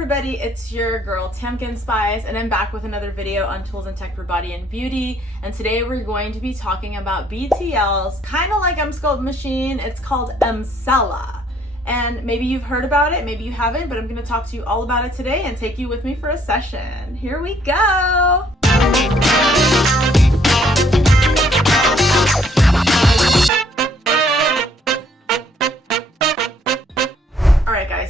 everybody, it's your girl Tamkin Spice, and I'm back with another video on tools and tech for body and beauty. And today we're going to be talking about BTL's kind of like Emsculpt machine. It's called EmSella, and maybe you've heard about it, maybe you haven't, but I'm going to talk to you all about it today and take you with me for a session. Here we go.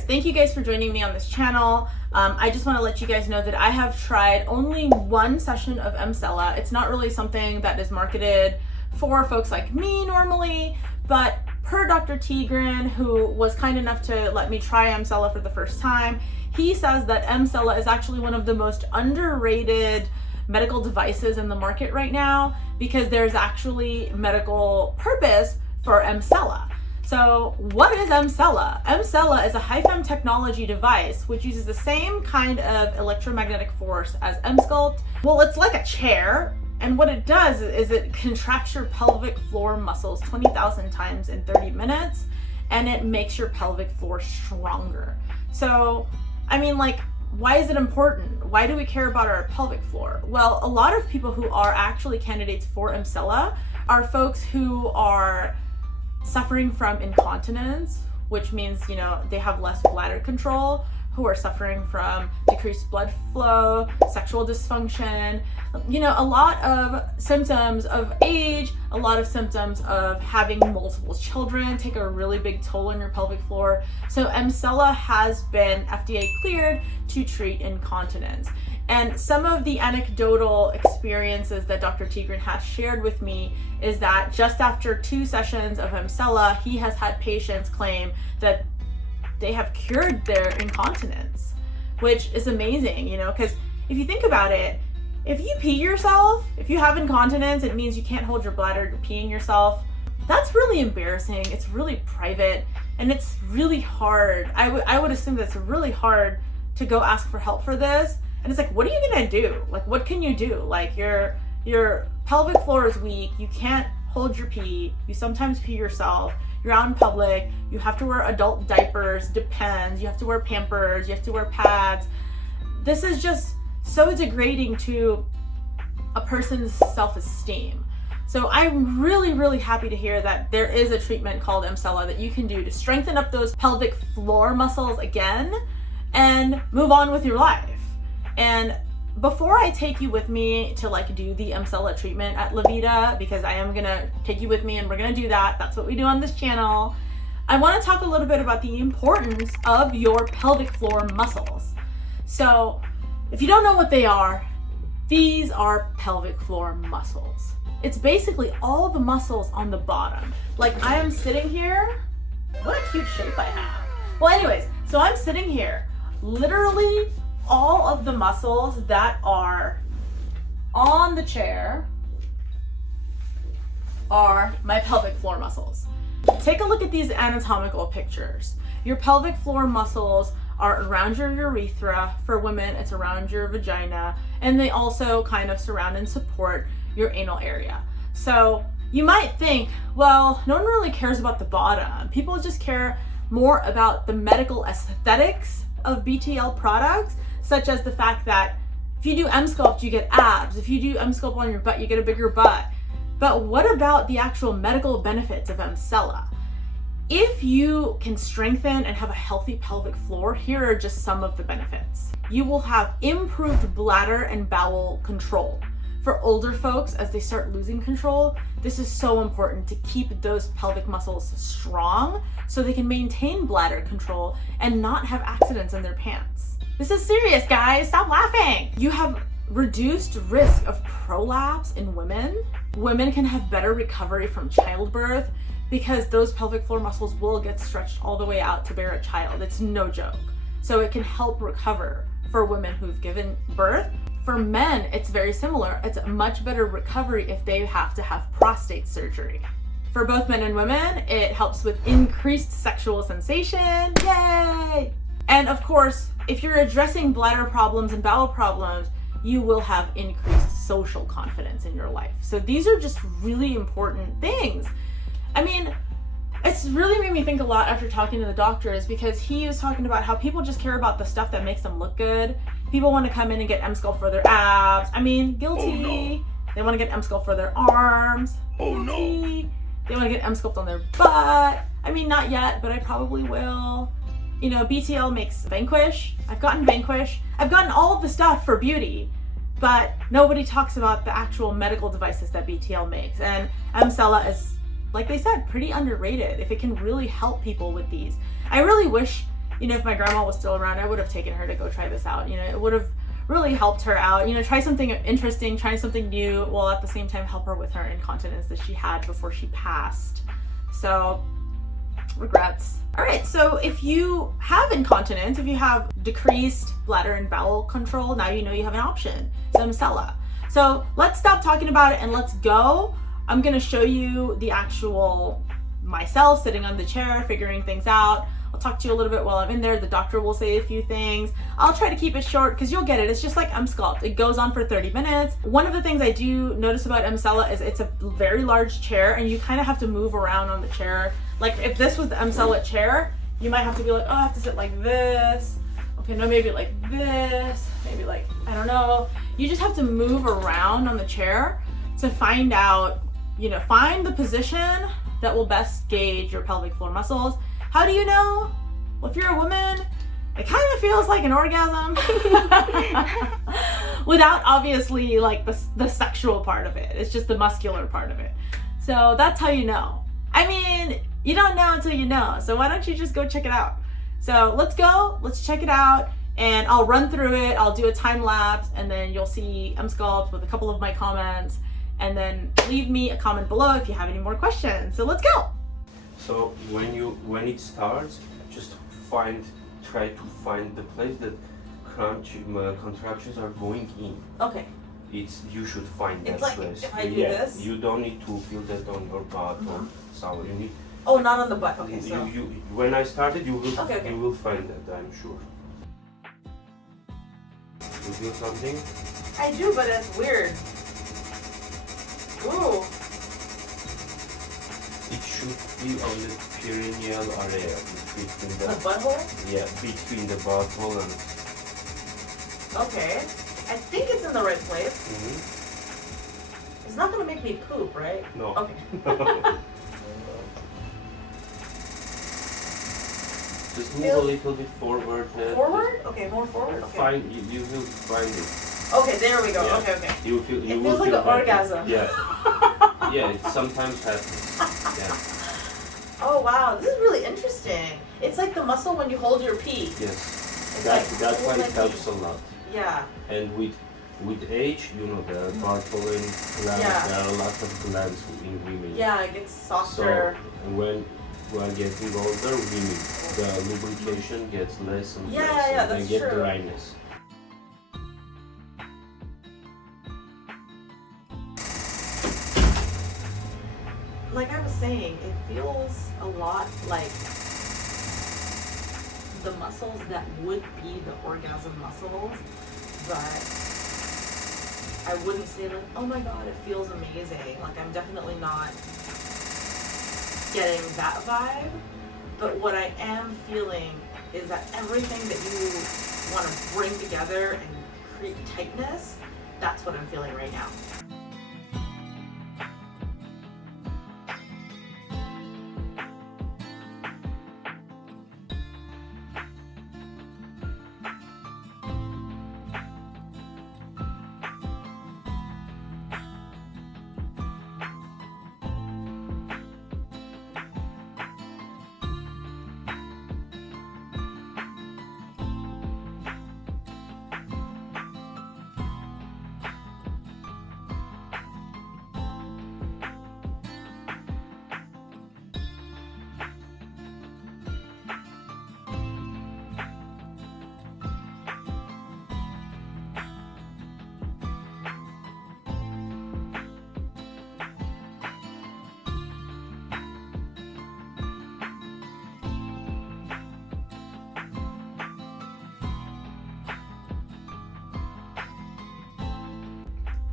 Thank you guys for joining me on this channel. I just want to let you guys know that I have tried only one session of EmSella. It's not really something that is marketed for folks like me normally, but per Dr. Tigran, who was kind enough to let me try EmSella for the first time, he says that EmSella is actually one of the most underrated medical devices in the market right now because there's actually medical purpose for EmSella. So what is EmSella? EmSella is a HIFEM technology device which uses the same kind of electromagnetic force as Emsculpt. Well, it's like a chair, and what it does is it contracts your pelvic floor muscles 20,000 times in 30 minutes, and it makes your pelvic floor stronger. So, I mean, like, why is it important? Why do we care about our pelvic floor? Well, a lot of people who are actually candidates for EmSella are folks who are suffering from incontinence, which means, you know, they have less bladder control, who are suffering from decreased blood flow, sexual dysfunction, you know, a lot of symptoms of age, a lot of symptoms of having multiple children take a really big toll on your pelvic floor. So EmSella has been FDA cleared to treat incontinence. And some of the anecdotal experiences that Dr. Tigran has shared with me is that just after 2 sessions of EmSella, he has had patients claim that they have cured their incontinence, which is amazing, you know, because if you think about it, if you pee yourself, if you have incontinence, it means you can't hold your bladder, you're peeing yourself. That's really embarrassing. It's really private, and it's really hard. I would assume that it's really hard to go ask for help for this. And it's like, what are you gonna do? Like, what can you do? Like, your pelvic floor is weak, you can't hold your pee, you sometimes pee yourself, you're out in public, you have to wear adult diapers, depends, you have to wear Pampers, you have to wear pads. This is just so degrading to a person's self-esteem. So I'm really, really happy to hear that there is a treatment called EmSella that you can do to strengthen up those pelvic floor muscles again and move on with your life. And before I take you with me to like do the EmSella treatment at Vita, because I am gonna take you with me and we're gonna do that, that's what we do on this channel, I wanna talk a little bit about the importance of your pelvic floor muscles. So if you don't know what they are, these are pelvic floor muscles. It's basically all the muscles on the bottom. Like, I am sitting here, what a cute shape I have. Well, anyways, so I'm sitting here, literally all of the muscles that are on the chair are my pelvic floor muscles. Take a look at these anatomical pictures. Your pelvic floor muscles are around your urethra. For women, it's around your vagina, and they also kind of surround and support your anal area. So you might think, well, no one really cares about the bottom. People just care more about the medical aesthetics of BTL products, such as the fact that if you do Emsculpt, you get abs. If you do Emsculpt on your butt, you get a bigger butt. But what about the actual medical benefits of EmSella? If you can strengthen and have a healthy pelvic floor, here are just some of the benefits. You will have improved bladder and bowel control. For older folks, as they start losing control, this is so important to keep those pelvic muscles strong so they can maintain bladder control and not have accidents in their pants. This is serious, guys. Stop laughing. You have reduced risk of prolapse in women. Women can have better recovery from childbirth because those pelvic floor muscles will get stretched all the way out to bear a child. It's no joke. So it can help recover for women who've given birth. For men, it's very similar. It's a much better recovery if they have to have prostate surgery. For both men and women, it helps with increased sexual sensation. Yay! And of course, if you're addressing bladder problems and bowel problems, you will have increased social confidence in your life. So these are just really important things. I mean, It's really made me think a lot after talking to the doctors, because he was talking about how people just care about the stuff that makes them look good. People want to come in and get Emsculpt for their abs. I mean, guilty. Oh, no. They want to get Emsculpt for their arms. Oh, guilty. no. They want to get Emsculpt on their butt. I mean, not yet, but I probably will. You know, BTL makes Vanquish. I've gotten Vanquish. I've gotten all of the stuff for beauty, but nobody talks about the actual medical devices that BTL makes. And EmSella is, like they said, pretty underrated if it can really help people with these. I really wish, you know, if my grandma was still around, I would have taken her to go try this out. You know, it would have really helped her out. You know, try something interesting, try something new, while at the same time help her with her incontinence that she had before she passed. So, regrets. All right, so if you have incontinence, if you have decreased bladder and bowel control, now you know you have an option. It's EmSella. So let's stop talking about it and let's go. I'm gonna show you the actual myself sitting on the chair, figuring things out. I'll talk to you a little bit while I'm in there. The doctor will say a few things. I'll try to keep it short because you'll get it. It's just like Emsculpt. It goes on for 30 minutes. One of the things I do notice about EmSella is it's a very large chair and you kind of have to move around on the chair. Like if this was the EmSella chair, you might have to be like, oh, I have to sit like this. Okay, no, maybe like this. Maybe like, I don't know. You just have to move around on the chair to find out, you know, find the position that will best gauge your pelvic floor muscles. How do you know? Well, if you're a woman, it kind of feels like an orgasm without obviously like the sexual part of it. It's just the muscular part of it. So that's how you know. I mean, you don't know until you know. So why don't you just go check it out? So let's go, let's check it out, and I'll run through it. I'll do a time lapse and then you'll see Emsculpt with a couple of my comments, and then leave me a comment below if you have any more questions. So let's go. So when it starts, just try to find the place that contractions are going in. Okay. You should find that it's like place. If I do this? You don't need to feel that on your butt or somewhere. You need. Oh, not on the butt. Okay, so. When I started, you will okay. You will find that. I'm sure. You feel something? I do, but it's weird. Ooh. It should be on the perineal area between the butthole? Yeah, between the butthole and. Okay. I think it's in the right place. Mm-hmm. It's not gonna make me poop, right? No. Okay. Just move a little bit forward. Forward? Okay, more forward. Okay. You will find it. Okay, there we go. Yeah. Okay. You feel. It feels like an orgasm. Yeah. Yeah, it sometimes happens. Yeah. Oh wow, this is really interesting. It's like the muscle when you hold your pee. Yes. That's why it helps a lot. Yeah. And with age, you know, the butthole glands, there are a lot of glands in women. Yeah, it gets softer. So when we're getting older, the lubrication gets less and less. Yeah, and that's they get true. dryness. Like I was saying, it feels a lot like the muscles that would be the orgasm muscles, but I wouldn't say like, oh my god, it feels amazing. Like I'm definitely not getting that vibe, but what I am feeling is that everything that you want to bring together and create tightness, that's what I'm feeling right now.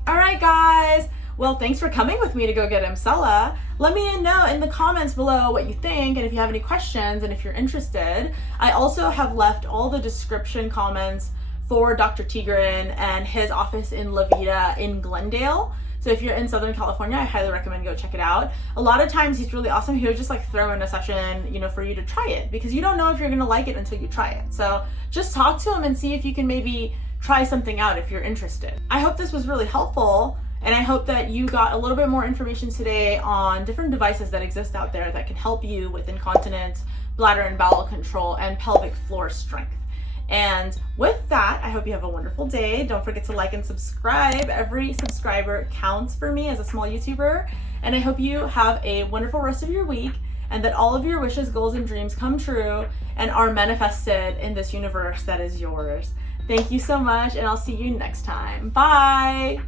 Alright guys, Well, thanks for coming with me to go get EmSella. Let me know in the comments below what you think and if you have any questions and if you're interested. I also have left all the description comments for Dr. Tigran and his office in La Vita in Glendale. So if you're in Southern California, I highly recommend go check it out. A lot of times he's really awesome. He'll just like throw in a session, you know, for you to try it because you don't know if you're gonna like it until you try it. So just talk to him and see if you can maybe try something out if you're interested. I hope this was really helpful, and I hope that you got a little bit more information today on different devices that exist out there that can help you with incontinence, bladder and bowel control, and pelvic floor strength. And with that, I hope you have a wonderful day. Don't forget to like and subscribe. Every subscriber counts for me as a small YouTuber. And I hope you have a wonderful rest of your week and that all of your wishes, goals, and dreams come true and are manifested in this universe that is yours. Thank you so much, and I'll see you next time. Bye!